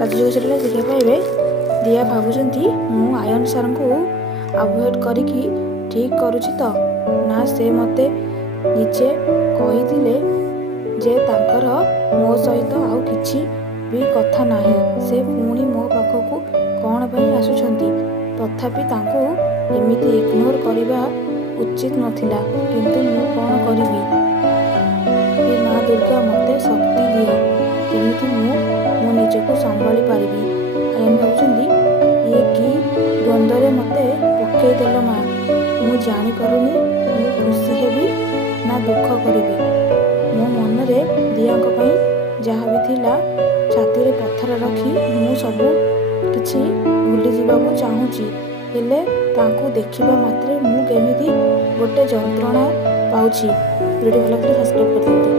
ରାଜଯୋଗ serial ଦେଖିବା ପାଇବେ ଦିଆ ଭାବୁଛନ୍ତି ମୁଁ ଆୟନ ସାରଙ୍କୁ ଆଭଏଡ୍ କରିକି ଠିକ୍ କରୁଛି ତ ନା ସେ ମୋତେ ନିଜେ କହିଥିଲେ ଯେ ତାଙ୍କର ମୋ ସହିତ ଆଉ କିଛି ବି କଥା ନାହିଁ। ସେ ପୁଣି ମୋ ପାଖକୁ କ'ଣ ପାଇଁ ଆସୁଛନ୍ତି? ତଥାପି ତାଙ୍କୁ ଏମିତି ଇଗ୍ନୋର କରିବା ଉଚିତ ନଥିଲା। କିନ୍ତୁ ମୁଁ କ'ଣ କରିବି? ହେ ମା ଦୁର୍ଗା ମୋତେ ଶକ୍ତି ଦିଅ ଯେମିତି ମୁଁ ମୋ ନିଜକୁ ସମ୍ଭାଳି ପାରିବି। ଆୟନ ଭାବୁଛନ୍ତି ଇଏ କି ଦ୍ୱନ୍ଦ୍ୱରେ ମୋତେ ପକେଇଦେଲ ମା। ମୁଁ ଜାଣିପାରୁନି ମୁଁ ଖୁସି ହେବି ନା ଦୁଃଖ କରିବି। ମୋ ମନରେ ଦିଆଙ୍କ ପାଇଁ ଯାହା ବି ଥିଲା ଛାତିରେ ପଥର ରଖି ମୁଁ ସବୁ କିଛି ଭୁଲିଯିବାକୁ ଚାହୁଁଛି। ହେଲେ ତାଙ୍କୁ ଦେଖିବା ମାତ୍ରେ ମୁଁ କେମିତି ଗୋଟେ ଯନ୍ତ୍ରଣା ପାଉଛି। ଭିଡ଼ିଓଟି ଭଲ ଲାଗିଲେ ସବସ୍କ୍ରାଇବ୍ କରିଦିଅନ୍ତୁ।